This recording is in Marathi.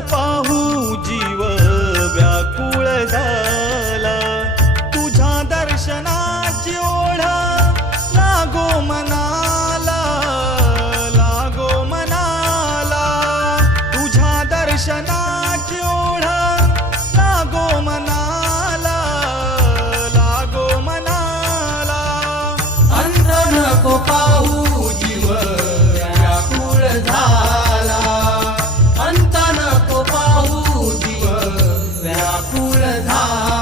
पाहू जीव व्याकुळ झाला. तुझ्या दर्शनाची ओढ लागो मनाला लागो मनाला. तुझ्या दर्शना 除了他。